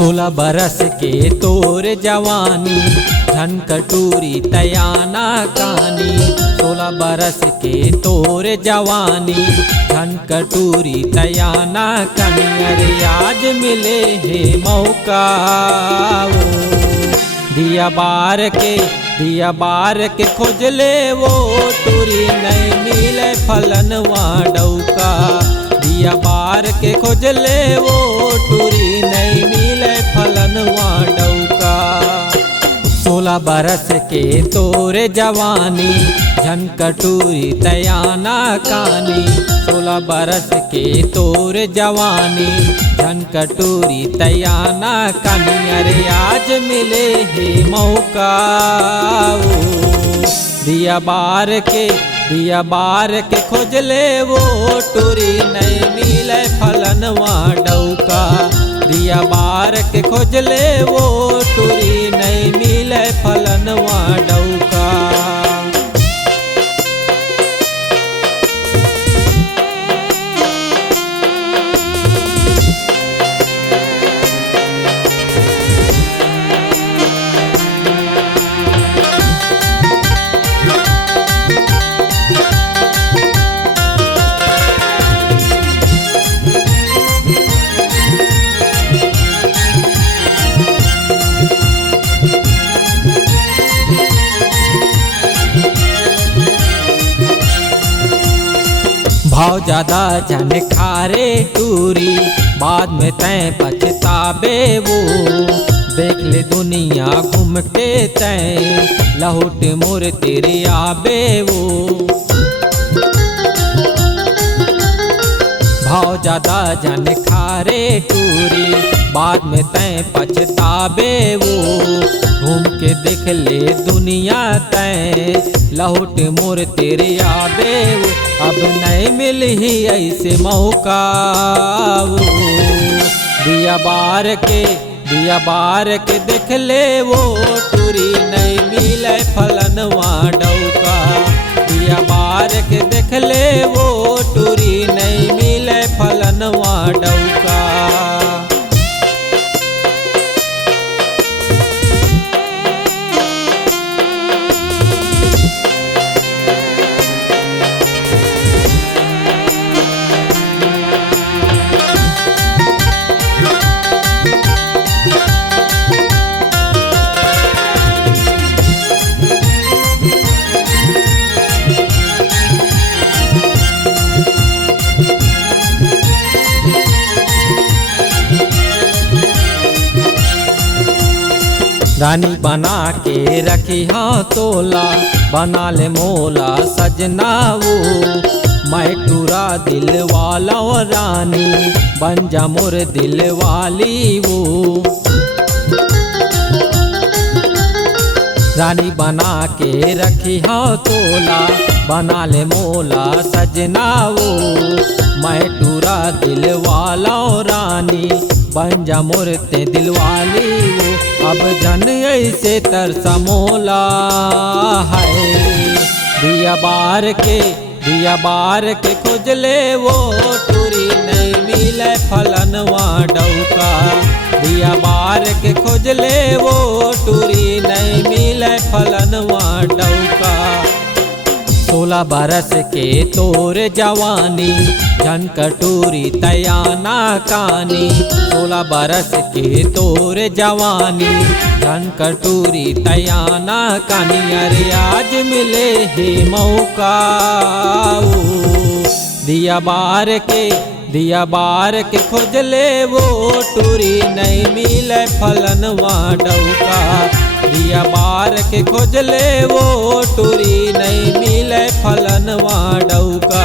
16 बरस के तोर जवानी धन कटूरी तयाना कानी। 16 बरस के तोर जवानी धन कटूरी तयाना कानी। अरे आज मिले है मौका दिया बार के खोजले वो टूरी नहीं मिले फलनवा डौका। दिया बार के खोजले वो टूरी नहीं मिले फलनवा डौका। 16 बरस के तोरे जवानी झन कटूरी तयाना कानी। 16 बरस के तोरे जवानी झन कटूरी तयाना कानी। अरे आज मिले है मौका दिया बार के खोजले वो टूरी नहीं मिले फलनवा डौका। दिया बार के खोजले वो टूरी नहीं मिले फलनवा डौका। भाव ज्यादा जन खारे टूरी बाद में तय पछताबे वो। देख ले दुनिया घूम के तय लहुट मोर तेरे आबे वो। भाव ज्यादा जन खारे टूरी बाद में तय पछताबे वो। घूम के देख ले दुनिया तय लहुट मोर तेरे आबे वो। अब नहीं मिल ही ऐसे मौका दिया बार के देख ले वो टूरी नहीं मिले फलनवा डौका। दिया बार के देख ले वो टूरी नहीं मिले फलनवा डौका। रानी बना के रखी हाँ तोला बना ले मोला सजना वो। मैं टूरा दिल वाला रानी बन जा मोर दिल वाली वो। रानी बना के रखी हाँ तोला बना ले मोला सजना वो। मैं टूरा दिल वाला रानी बन जा मोर ते दिलवाली वो। अब जन ऐसे तरसा मोला है दिया बार के खोजले वो टूरी नहीं मिले फलनवा डौका। दिया बार के खोजले वो टूरी नहीं मिले फलनवा डौका। 16 बरस के तोर जवानी झन कटूरी तयाना कानी। 16 बरस के तोर जवानी झन कटूरी तयाना कानी। अरे आज मिले है मौका दिया बार के खोजले वो टूरी नहीं मिले फलनवा डौका। दिया बार के खोजले वो टूरी नहीं मिले फलनवा डौका।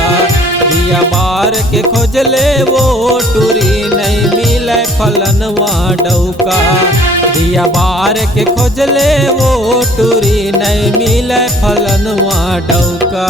दिया बार के खोजले वो टूरी नहीं मिले फलनवा डौका। दिया बार के खोजले वो टूरी नहीं मिले फलनवा डौका।